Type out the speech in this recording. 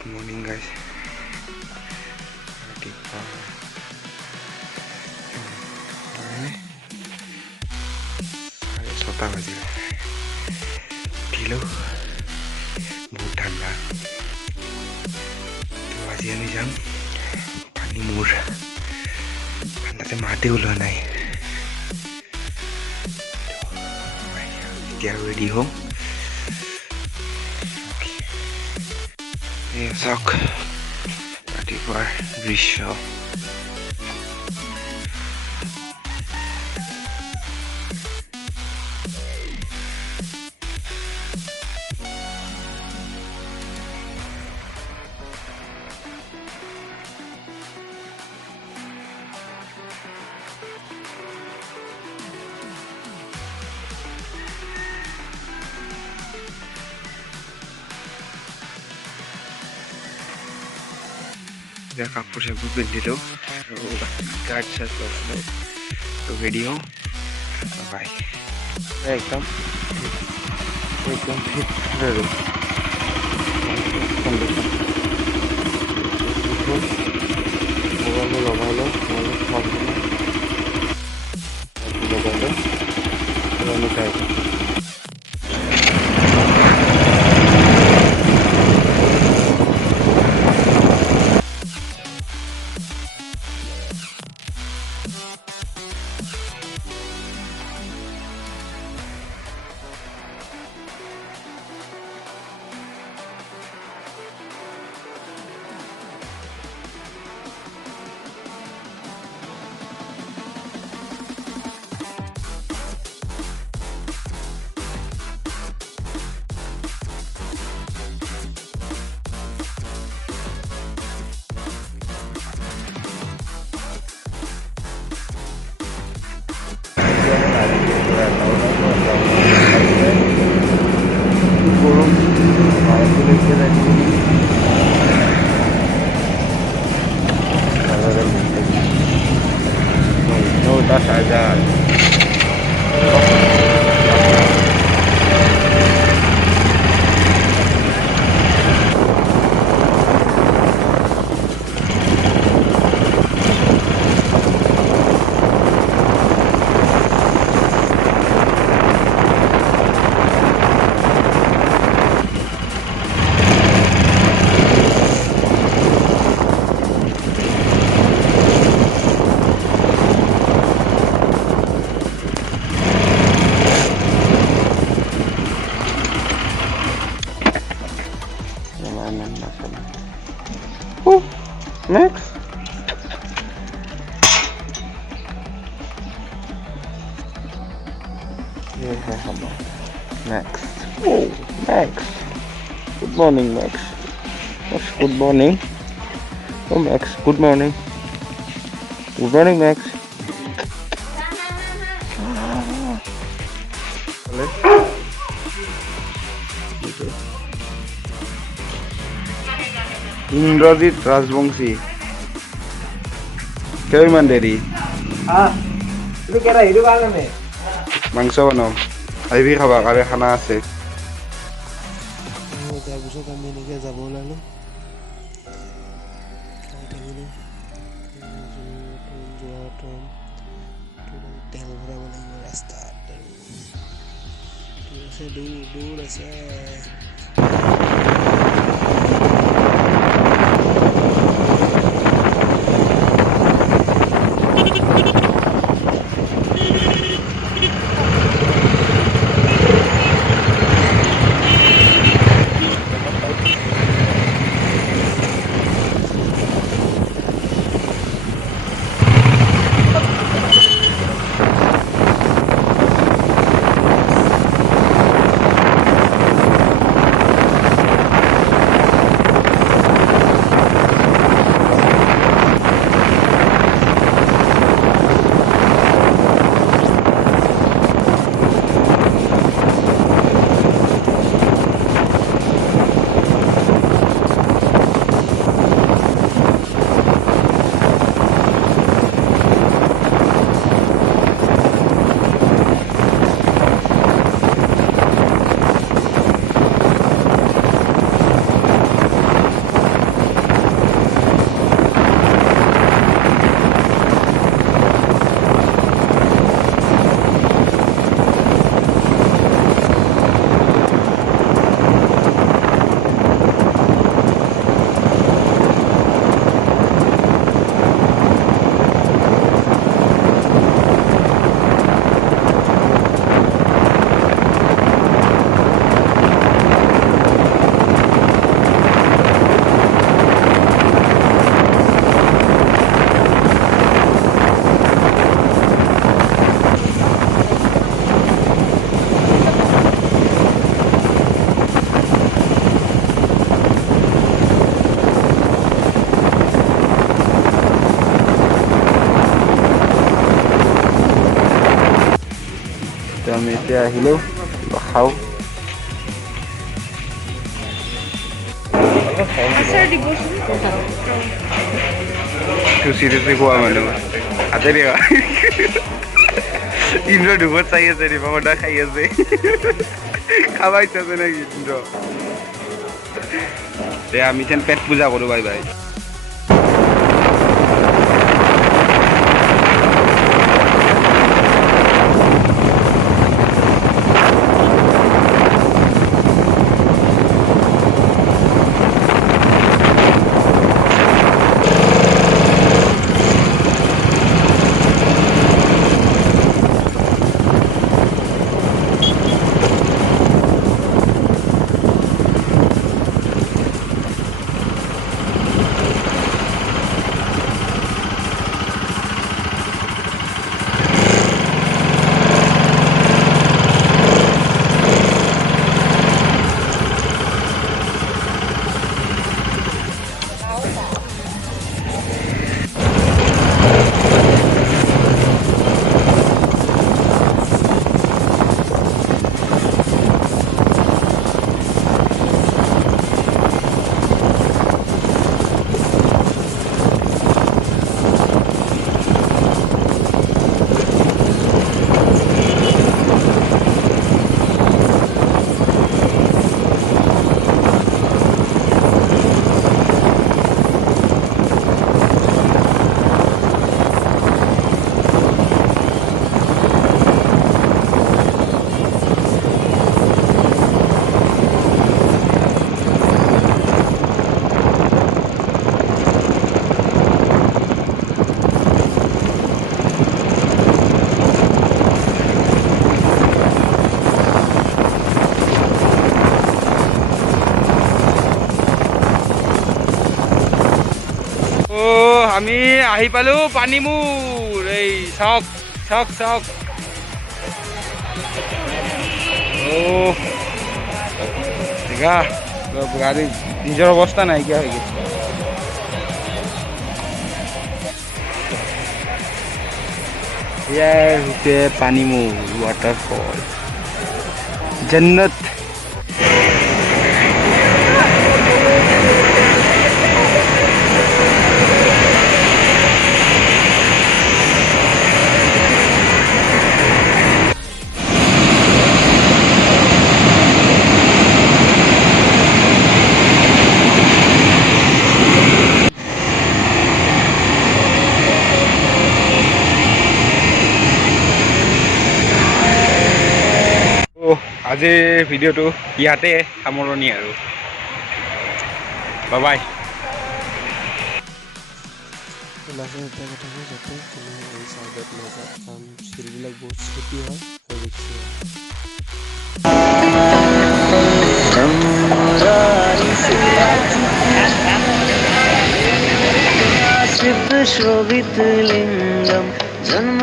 Good morning guys. साढ़े 7 बजे उठिलो बहुत ठंडा तो आज আমি যাম পানিমুৰ ঠাণ্ডাতে মাতে ওলোৱা নাই এতিয়া ৰেডি হম এই চাওক ৰাতিপুৱাৰ দৃশ্য ya kapur saya beli lo, card saya lo, तो वीडियो बाय एकदम फिट रहे मोबाइल में लगा लो tas aja next Max. Oh, Max. Good morning, Max. What's good morning? Oh, Max. Good morning. Good morning, Max. Indrajit Rajbongshi. Kau iman dari? Itu kira hidup apa nih? Mangsa bano. Ayo খাবা কারে খানা আছে তাৰপিছত আমি এনেকৈ যাব ওলালোঁ তেল ভৰাব লাগিব ৰাস্তাত আৰু দূৰ আছে আমি এতিয়া আহিলোঁ খাওঁ চুচি টুচি খোৱা মানুহ হাতে দিয়া ইন্দ্ৰ দুবত চাই আছে ৰিভামদা খাই আছে খাবা ইচ্ছা আছে নেকি ইন্দ্ৰ দে আমি যেন পেট পূজা কৰোঁ বাই বাই আমি আহি পালো পানিমুৰ এই চাওক চাওক চাওক গাড়ী নিজৰ অৱস্থা নাইকিয়া হৈ গৈছে ইয়াৰ হৈছে পানিমুৰ waterfall जन्नत আজিৰ ভিডিঅ'টো ইয়াতে সামৰণি আৰু বাই বাই লাষ্টত এটা কথা হয় যাতে কোনো এই চাইডত নাযায় কাৰণ চিৰিবিলাক বহুত স্লিপি হয় আৰু ৰিক্সি হয় शोभित लिंगम जन्म